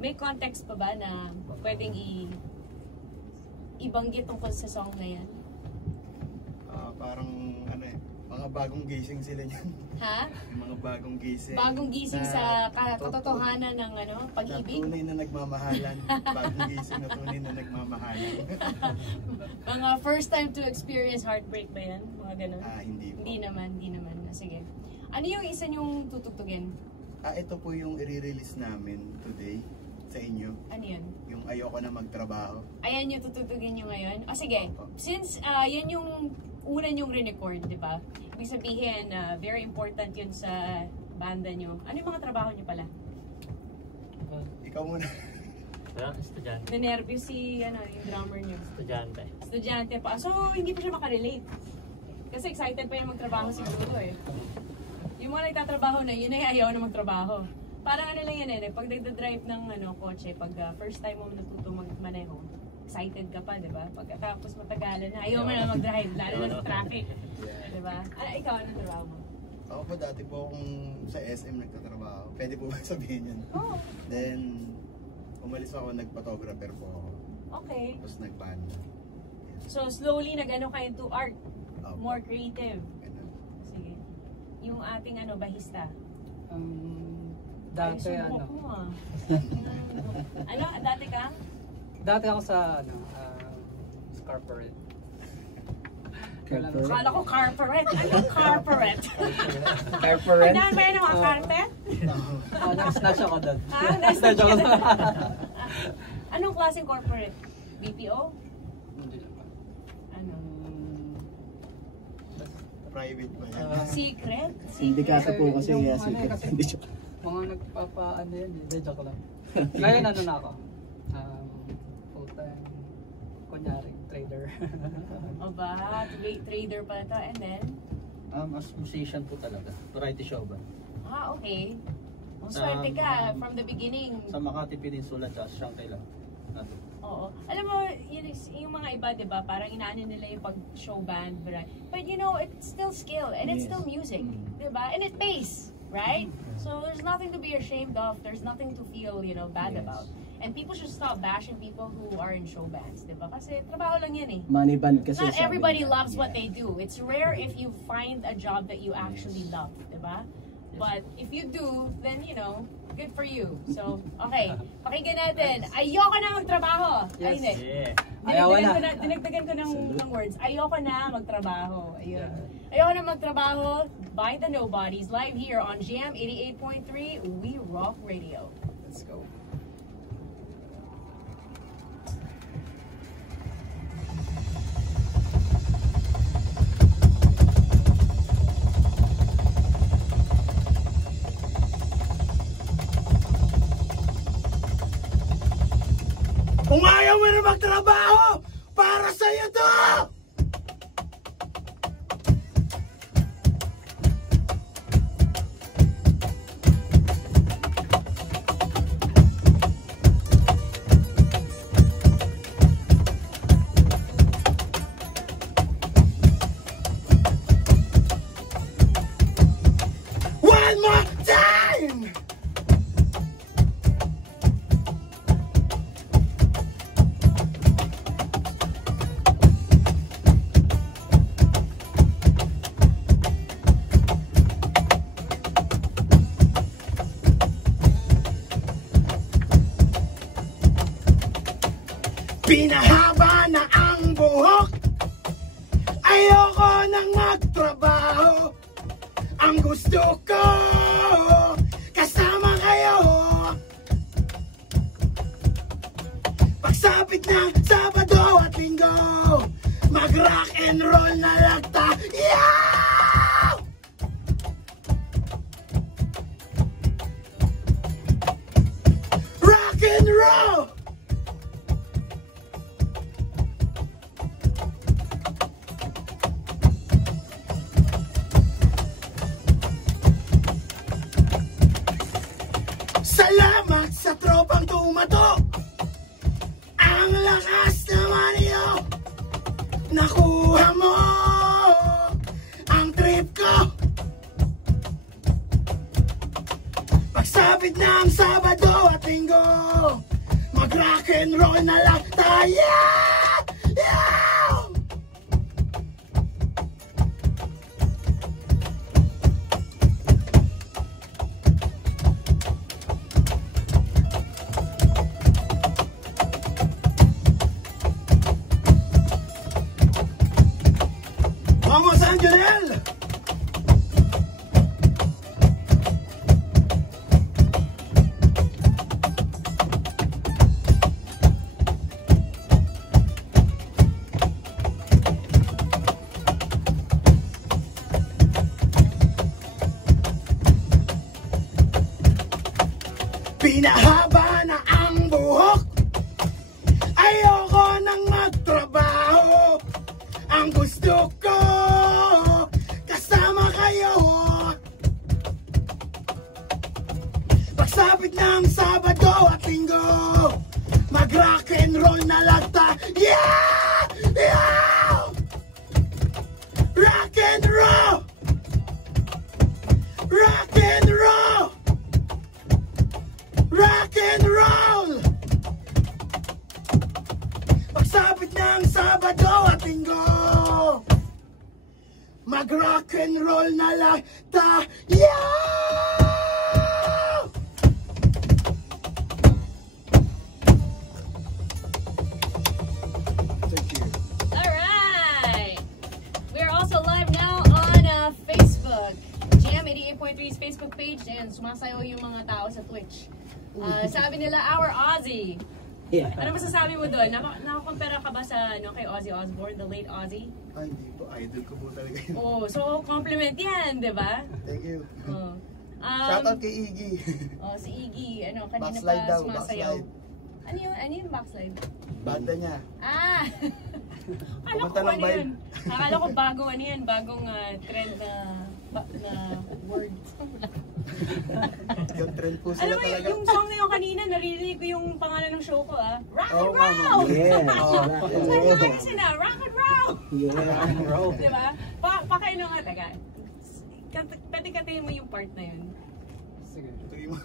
May context pa ba na pwedeng ibanggit tungkol sa song na yan? Parang ano mga bagong gising sila niyan. Ha? Mga bagong gising. Bagong gising sa katotohanan ng pag-ibig? Tunay na nagmamahalan. Bagong gising na tunay na nagmamahalan. Mga first time to experience heartbreak ba yan? Mga ganun? Hindi po. Hindi naman. Sige. Ano yung isa niyong tutugtugin? Ito po yung i-release namin today sa inyo. Ano yun? Yung ayoko na magtrabaho. Ayan yung tutugtugin nyo ngayon? O sige, since yan yung una nyong re-record, di ba? Ibig sabihin, very important yun sa banda nyo. Ano yung mga trabaho nyo pala? Ikaw muna. Estudyante. Na-nervous yung drummer nyo. Estudyante. Estudyante pa. So, hindi pa siya makarelate. Kasi excited pa yung magtrabaho siguro eh. Yung mga nagtatrabaho na, yun ay ayaw na magtrabaho. Parang ano lang yan pag nagda-drive ng kotse, pag first time mo natuto magmaneho, excited ka pa, di ba? Pagkatapos matagalan na, ayaw mo na mag-drive, lalo na sa traffic. Di ba? Ikaw, anong trabaho mo? Ako po dati po akong sa SM nagtatrabaho. Pwede po ba sabihin yun? Oo. Then, umalis ako, nag-photographer po ako. Okay. Tapos nag-banda. So, slowly nag-ano ka into art. More creative. Ganun. Sige. Yung ating bahista. Dati Ay, ano. mo, ano? Dati ka? Dati ako sa corporate. Akala ko corporate. Ano corporate? Corporate? Tandaan ba yan ng mga carpet? Snatch ako doon. Snatch ako doon. Anong klaseng corporate? BPO? Hindi lang pa. Ano? Private ba yan? Secret? Sindikato po kasi Yung secret. kasi Hindi siya. mga nagpapaano yan eh. Joke lang. Ngayon ano na ako? Full time. Kunyari, trader. O ba? Trader pala to. And then? As musician po talaga. Variety show ba? Okay. Ang swerte ka from the beginning. Sa Makati Peninsula, just Shanghai lang. Oo. Alam mo, yung mga iba, di ba, parang inaano nila yung pag-show band, right? But you know, it's still skill and it's still music, di ba? And it pays, right? So there's nothing to be ashamed of. There's nothing to feel, bad about. And people should stop bashing people who are in show bands, di ba? Kasi trabaho lang yan eh. Money band kasi. Not everybody loves what they do. It's rare if you find a job that you actually love, di ba? But if you do, then good for you. So, okay. Pakinggan natin. Ayoko na magtrabaho. Ay, hindi. Dinagdagan ko ng words. Ayoko na magtrabaho. Ayun. Ayoko na magtrabaho. By the Nobodies. Live here on Jam 88.3. We Rock Radio. Let's go. Kung ayaw mo na magtrabaho, para sa'yo to! One more time! Pinahaba na ang buhok, ayoko nang magtrabaho. Ang gusto ko, kasama kayo. Pagsapit ng Sabado at Linggo, mag rock and roll na lang tayo. Rock and roll! Salamat sa tropang tumato. Ang lakas naman iyo. Nakuha mo ang Mag-rock and roll na lang tayo. Yeah! Vamos, Angelel! Pinahaba na ang buhok. Ayoko nang magtrabaho. Ang gusto ko kasama kayo. Pagsapit ng Sabado at Linggo, mag-rock and roll na lang tayo. Yeah! Yeah! Rock and roll! Rock and roll! Rock and roll! Pagsapit ng Sabado at Linggo, mag-rock and roll na lang tayo! Thank you. Alright! We're also live now on Facebook. GM 88.3's Facebook page and sumasayaw yung mga tao sa Twitch. Sabi nila, our Ozzy. Yeah. Ano masasabi mo doon? Nakakompara ka ba sa kay Ozzy Osbourne, the late Ozzy? Ay, hindi po. Idol ko po talaga yun. Oh, so compliment yan, di ba? Thank you. Oh. Shoutout kay Iggy. Oh, si Iggy, kanina Backslide pa daw, sumasayaw. backslide. Ano yung backslide? Banda niya. Ah! Akala ko Pumunta ng ano vibe. yun. Akala ko bagong trend na word. Yung trend po sila Alam mo, talaga. yung song na yung kanina, naririnig ko yung pangalan ng show ko Rock and Oh, Roll! Yes. Sabi kasi na, Rock and Roll! Yeah. Diba? Pakaino nga, taga. Pwede katayin mo yung part na yun. Sige. Tuloy mo.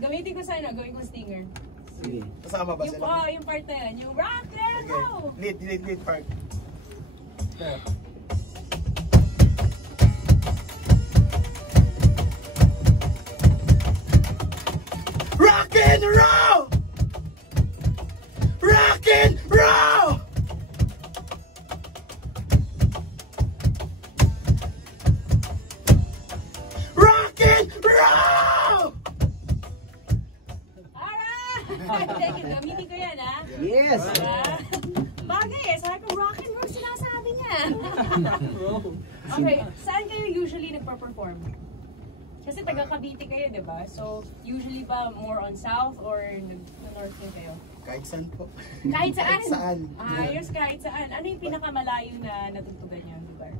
Gamitin ko sa gawin ko stinger. Sige. Kasama ba sila? Yung part na yun, yung Rock and Okay. Roll! Lead part. Pero, Rock and roll! Rock and roll! Rock and roll! Alright! Gamitin ko yan, ha? Yes. Diba? Bagay eh. Sabi ko, rock and roll sinasabi niya. Okay, saan kayo usually nagpa-perform? Kasi taga Cavite kayo, di ba? So, usually ba more on south or north din kayo? Kahit saan po. Kahit saan? Kahit saan. Ayos, kahit saan. Ano yung pinakamalayo na natugtugan niyo, lugar?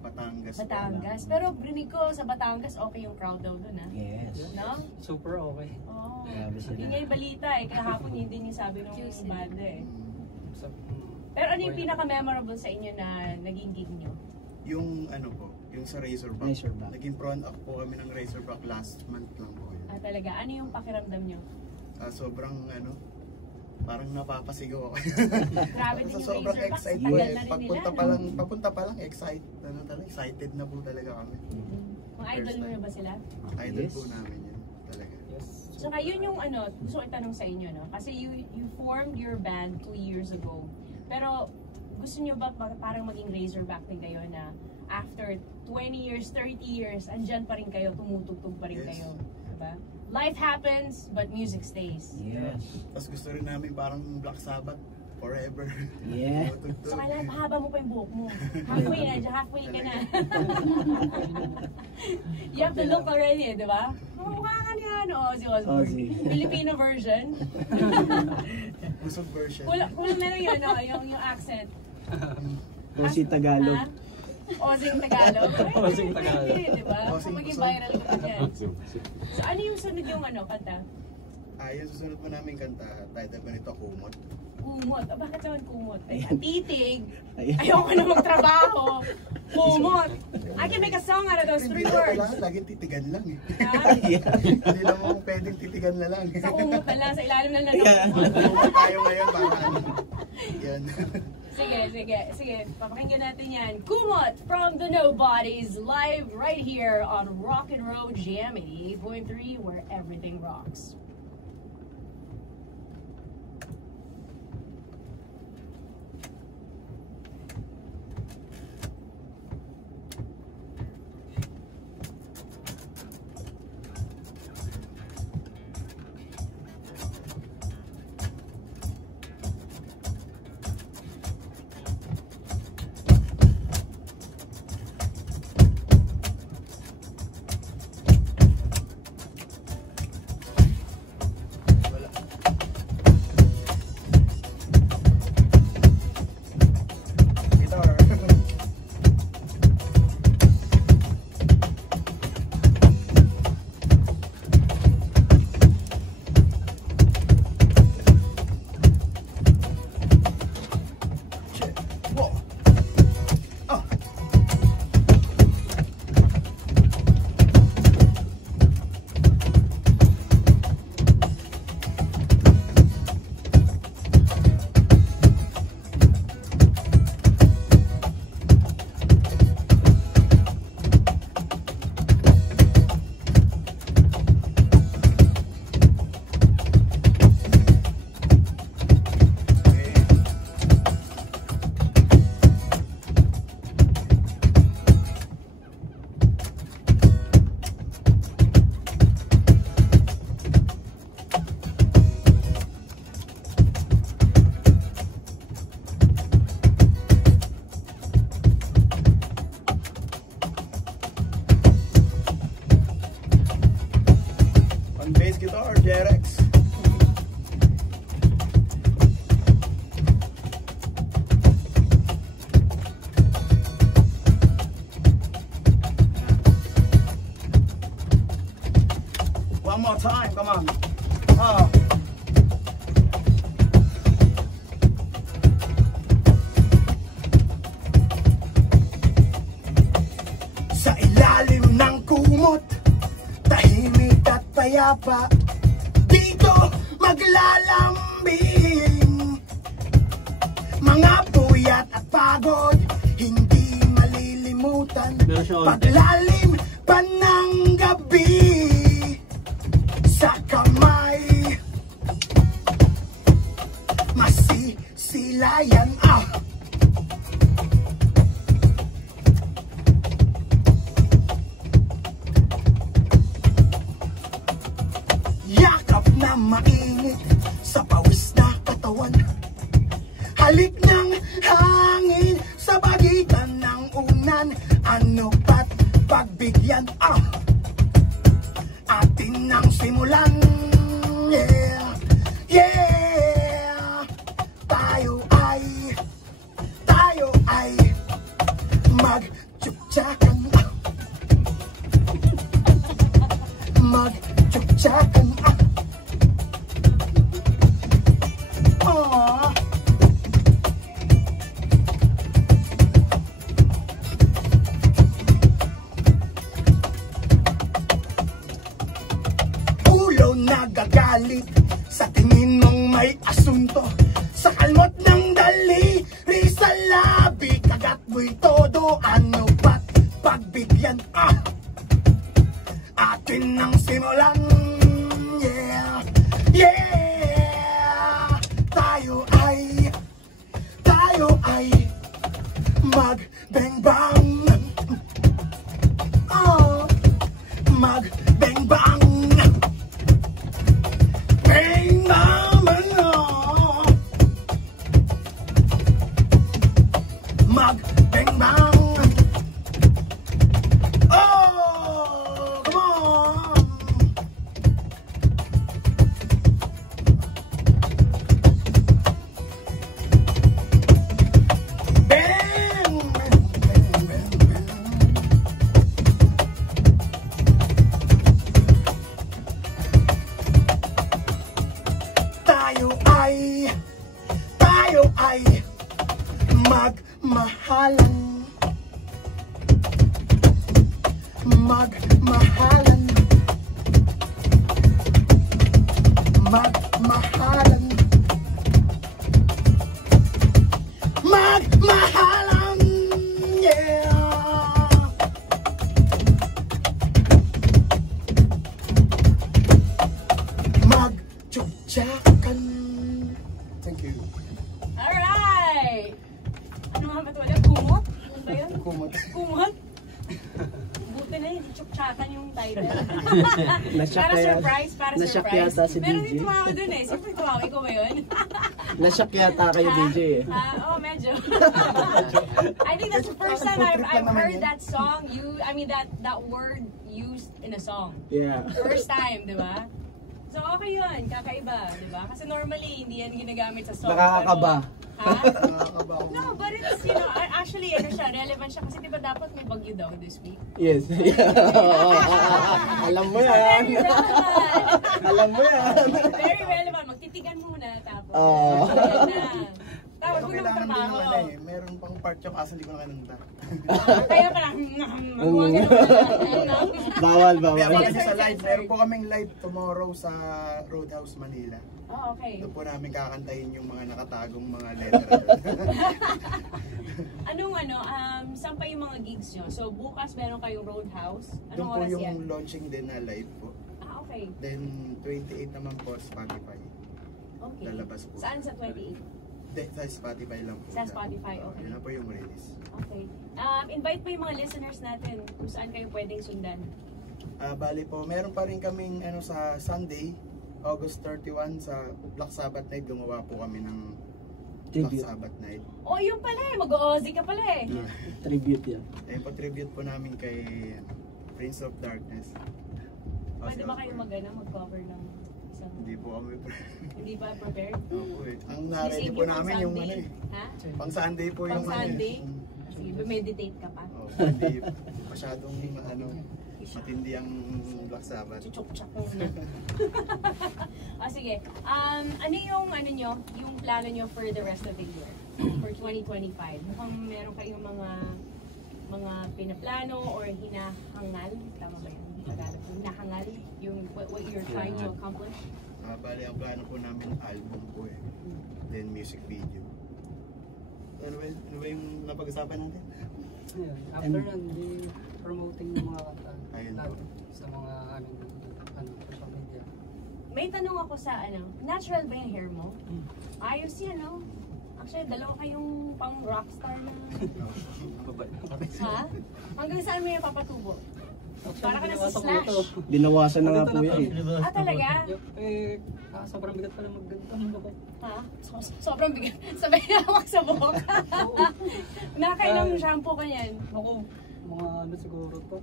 Batangas. po Batangas. Pero brinig ko sa Batangas, okay yung crowd daw doon, ha? Yes. No? super okay. Oo. Grabe sila. Yun nga yung balita eh. Kahapon yun din yung sabi ng banda eh. So, Pero ano yung pinaka-memorable sa inyo na naging gig nyo? Yung ano po, yung sa Razorback. Razorback. Naging front up po kami ng Razorback last month lang po yun. Talaga, ano yung pakiramdam nyo? Sobrang ano, parang napapasigaw ako. Grabe din Sa yung sobrang Razorback. excited. Tagal Yes. na rin Papunta nila, pa no? lang, excited na po talaga kami. Mga idol mo na ba sila? Idol Yes. po namin yun talaga. yes. Saka yun yung ano, gusto ko itanong sa inyo, no? Kasi you formed your band 2 years ago. Pero gusto nyo ba parang maging Razorback din kayo na after 20 years, 30 years, andyan pa rin kayo, tumutugtog pa rin Yes. kayo. Diba? Life happens, but music stays. Yes. Tapos gusto rin namin parang Black Sabbath forever. Yeah. So kailangan pahaba mo pa yung buhok mo. Halfway ka na. You have to look already, di ba? Mukha ka niya, Ozzy Osbourne. Ozzy. Filipino version. Busog version. Kulang meron yun, no? yung accent. Kasi Tagalog. Ha? Ozzy Tagalog. Ozzy Tagalog. Di ba? Ozzy Kung maging Busog. viral ka dyan. So ano yung sunod yung kanta? Yung susunod mo namin kanta, title ba nito, Kumot? Kumot. Ah, bakit naman kumot? Titig. Ayan. Ayoko na magtrabaho. Kumot. I can make a song out of those Hindi 3 na words. kailangan, laging titigan lang eh. Ha? Hindi naman pwedeng titigan na lang. Sa kumot na lang, sa ilalim na lang. Yeah. Kumot tayo ngayon, baka ano. Yan. Sige. Papakinggan natin yan. Kumot from the Nobodies, live right here on Rock and Roll Jam 88.3, where everything rocks. Guitar. Check. Whoa. Ah. Okay. On bass guitar, Jerex. One more time, come on. Ah. Sa ilalim ng kumot, tahimik at payapa, dito maglalambing. Mga puyat at pagod, hindi malilimutan. Meron siya on Paglalim pa ng gabi, sa kamay masisilayan. Ah! Yakap na mainit sa pawis na katawan, halik ng hangin sa pagitan ng unan. Ano ba't pagbigyan? Ah! Atin nang simulan. Yeah, yeah. Tayo ay mag-tsuktsakan. Mag-tsuktsakan. Aww. Ulo nagagalit sa tingin mong may asunto, sa kalmot ng daliri, sa labi kagat mo'y todo. Ano ba't pagbigyan? Ah! Atin nang simulan. Yeah, yeah. Tayo ay mag-bang-bang. Oh, mag-bang-bang. Bang, bang, bang, oh. ay magmahalan. Magmahalan. Magmahalan. Magmahalan. Yeah. Magtsuktsakan. Thank you. Alright! Ano nga ba ito? Kumot? Ano ba yun? Kumot. Kumot? Buti na yun, tsuktsatan yung title. Nasyak Para kaya- surprise, para nasyak surprise. yata si Meron DJ. din tumawa dun eh. Siyempre tumawa, ikaw ba yun? Nasyak yata kayo, DJ eh. Oo, medyo. I think that's the first time I've heard that song, that word used in a song. Yeah. First time, di ba? So okay yun, kakaiba, di ba? Kasi normally, hindi yan ginagamit sa song. Nakakakaba. Pero, ha? No, but it's, actually, relevant siya kasi di ba dapat may bagyo daw this week? Yes. Alam mo yan. Very relevant. Alam mo yan. Very relevant. Magtitigan muna, tapos. Oo. Yan na. Tapos Pero kung kailangan din ng trabaho. meron pang part yung kaso hindi ko nakananda. Kaya pala, magawa ka naman. Bawal, Kaya bawal. pag sa live, meron po kaming live tomorrow sa Roadhouse, Manila. Oh, okay. Doon po namin kakantahin yung mga nakatagong mga letra. Saan pa yung mga gigs nyo? So, bukas meron kayong Roadhouse. Doon Anong po oras yung yan? launching din na live po. Ah, okay. Then 28 naman po Spotify. Okay. Lalabas po. Saan sa 28? Sa Spotify lang po. Sa Spotify, okay. Yun na po yung release. Okay. Invite po yung mga listeners natin kung saan kayo pwedeng sundan. Bali po, meron pa rin kaming sa Sunday, August 31 sa Black Sabbath Night. Gumawa po kami ng Black Tribute. Sabbath Night. Oh, yun pala eh. Mag-o-Ozzy ka pala eh. Tribute yan. Ayun po, tribute po namin kay Prince of Darkness. Pwede Ozzy ba kayo Osbourne. mag-cover ng isang... Hindi po kami Hindi ba prepared? Opo eh. Ang Sisave na-ready po pang namin yung Sunday? Ha? pang Sunday po Pang yung Sunday? Sige, meditate ka pa. Hindi masyadong matindi ang Black Sabbath. Chuchuk-chak mo na. Sige. Ano yung plano nyo for the rest of the year? For 2025? Mukhang meron kayong mga pinaplano or hinahangal? Tama ba yan? Tagalog. Hinahangal? What you're trying to accomplish? Bali, ang plano po namin album po eh. Then music video. Ano ba yung napag-usapan natin? Ayun. After nun, di promoting ng mga kanta Ayun natin sa mga social media. May tanong ako sa natural ba yung hair mo? Ayos yan, no? Actually, dalawa kayong pang rockstar na. Ha? Hanggang saan mo yung papatubo? Para ka na si Slash. Binawasan na nga po yan eh. Ah, talaga? Sobrang bigat pala magganto ng buhok. Ha? Sobrang bigat. Sabay hawak sa buhok. Nakailang shampoo ka yan? Ako, mga siguro to.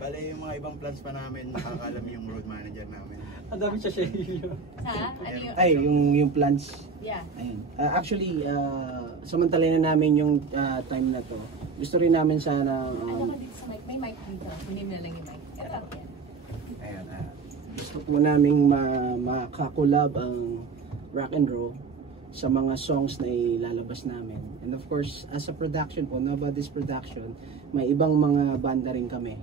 Bali, yung mga ibang plans pa namin, nakakalam yung road manager namin. Ang dami siya share. Ha? Ano yun? Ay, yung plans. Yeah. Ayun. Actually, samantalay na namin yung time na to. Gusto rin namin sana... Ano ka dito sa mic? May mic dito. Hindi na lang yung mic. Pero lang yan. Ayan, gusto po naming makakulab ang rock and roll sa mga songs na ilalabas namin. And of course, as a production po, Nobody's Production, may ibang mga banda rin kami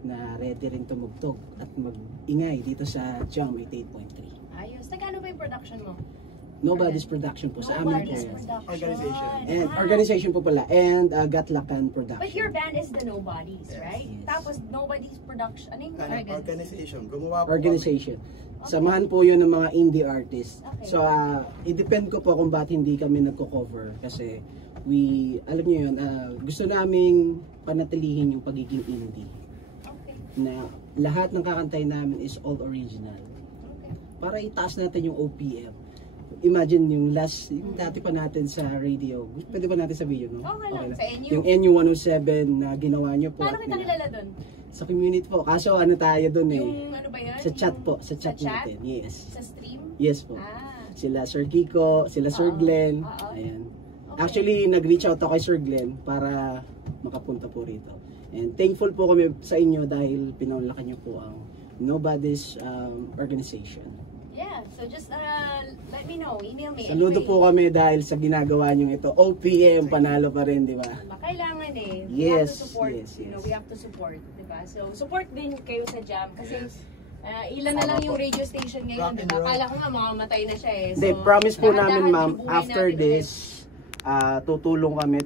na ready rin tumugtog at mag-ingay dito sa Jam 88.3. Ayos. Nagkano ba yung production mo? Nobody's Production po sa amin po. Nobody's yan. production. Organization. And Ah. organization po pala. And Gatlakan Production. But your band is the Nobodies, Yes. right? Yes. Tapos Nobody's Production. Ano yung Organization. Gumawa po Organization. Samahan po yun ng mga indie artists. Okay. So, i-depend ko po kung ba't hindi kami nagko-cover. Kasi, alam nyo yun, gusto naming panatilihin yung pagiging indie. Okay. Na lahat ng kakantay namin is all original. Okay. Para itaas natin yung OPM. Imagine yung dati pa natin sa radio. Pwede ba natin sa video, no? Okay lang. Sa NU. Yung NU107 na ginawa nyo po. Paano at kita kilala doon? Sa community po. Kaso ano tayo doon eh. Yung ano ba yun? Sa chat Yung- po. Sa chat chat? natin. Yes. Sa stream? Yes po. Ah. Sila Sir Kiko, sila Sir Oo. Glenn. Oo. Ayan. Okay. Actually, nag-reach out ako kay Sir Glenn para makapunta po rito. And thankful po kami sa inyo dahil pinaunlakan niyo po ang Nobody's Organization. Yeah, so just let me know, email me. Saludo po kami dahil sa ginagawa nyo ito. OPM, panalo pa rin, di ba? Kailangan eh. We Yes, have to support, yes, you know, yes. we have to support, di ba? So, support din kayo sa Jam kasi ilan na lang yung radio station ngayon, di ba? Akala ko nga mamamatay na siya eh. Hindi, promise po dahan-dahan namin ma'am, yung buhay after natin this, tutulong kami